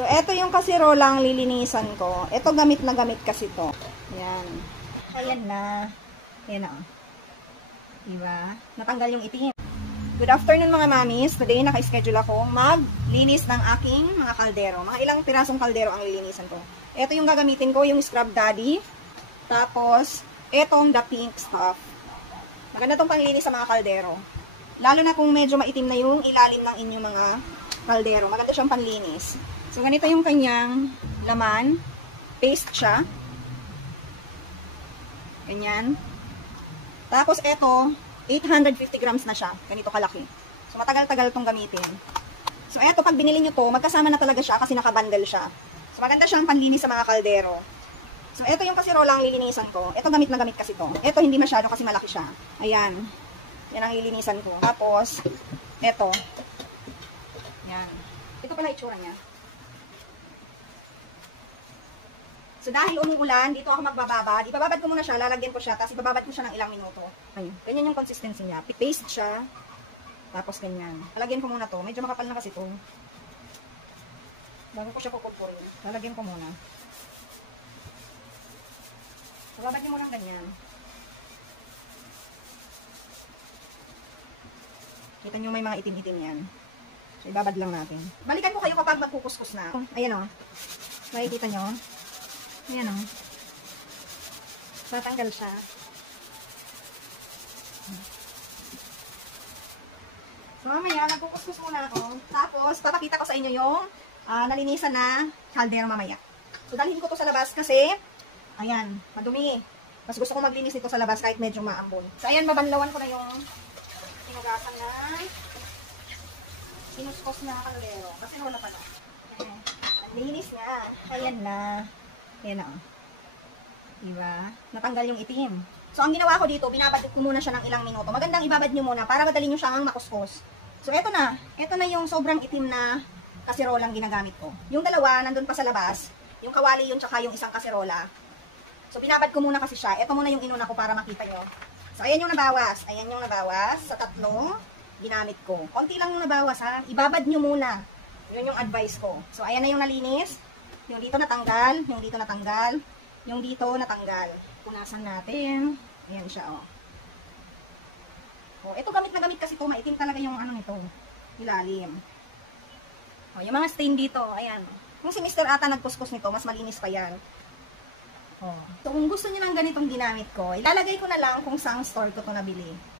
So, eto yung kasirolang lilinisan ko. Eto gamit na gamit kasi to. Ayan. Ayan na. Ayan na. Diba? Natanggal yung itim. Good afternoon mga mamis. Today naka-schedule ako maglinis ng aking mga kaldero. Mga ilang pirasong kaldero ang lilinisan ko. Eto yung gagamitin ko, yung Scrub Daddy. Tapos, etong The Pink Stuff. Maganda tong panglinis sa mga kaldero. Lalo na kung medyo maitim na yung ilalim ng inyong mga kaldero. Maganda siyang panlinis. So, ganito yung kanyang laman. Paste siya. Ganyan. Tapos, eto, 850 grams na siya. Ganito kalaki. So, matagal-tagal itong gamitin. So, eto, pag binili nyo to, magkasama na talaga siya kasi nakabundle siya. So, maganda siyang panlinis sa mga kaldero. So, eto yung kasirola ang lilinisan ko. Eto gamit na gamit kasi to. Eto, hindi masyado kasi malaki siya. Ayan. Yan ang lilinisan ko. Tapos, eto. Yan. Ito pala itsura niya. So, dahil umuulan, dito ako magbababad. Ibababad ko muna siya, lalagyan ko siya, tapos ibababad ko siya ng ilang minuto. Ayun. Ganyan yung consistency niya. Paste siya. Tapos ganyan. Lalagyan ko muna to. Medyo makapal na kasi to. Bago ko siya kukupurin. Lalagyan ko muna. Ibabad niyo muna ganyan. Kita niyo may mga itim-itim yan. So, ibabad lang natin. Balikan ko kayo kapag magkukuskus na. Ayan o. Makikita nyo. Ayan o. Matanggal siya. So, mamaya, nagkukuskus muna ako. Tapos, papakita ko sa inyo yung nalinisan na kaldero mamaya. So, dalhin ko to sa labas kasi, ayan, madumi. Mas gusto ko maglinis nito sa labas kahit medyo maambon. So, ayan, babanlawan ko na yung sinugasan na sinuskus na kaldero. Kasi wala pala. Ang linis nga. Ayan na. Ayan na. Diba? Natanggal yung itim. So, ang ginawa ko dito, binabad ko muna siya ng ilang minuto. Magandang ibabad nyo muna para madali nyo siyang makuskus. So, eto na. Eto na yung sobrang itim na kasirolang ginagamit ko. Yung dalawa, nandun pa sa labas. Yung kawali yun, tsaka yung isang kasirola. So, binabad ko muna kasi siya. Eto muna yung inuna ko para makita nyo. So, ayan yung nabawas. Ayan yung nabawas sa tatlong ginamit ko. Konti lang yung nabawas, ha. Ibabad nyo muna. Yun yung advice ko. So, ayan na yung nalinis. Yung dito natanggal, yung dito natanggal, yung dito natanggal. Punasan natin. Ayan siya, oh. Oh, ito gamit na gamit kasi ito. Maitim talaga yung ano nito. Ilalim. Oh, yung mga stain dito, ayan. Kung si Mr. Ata nagkuskus nito, mas malinis pa yan. Oh. So, kung gusto niyo ng ganitong ginamit ko, ilalagay ko na lang kung saang store ko ito nabili.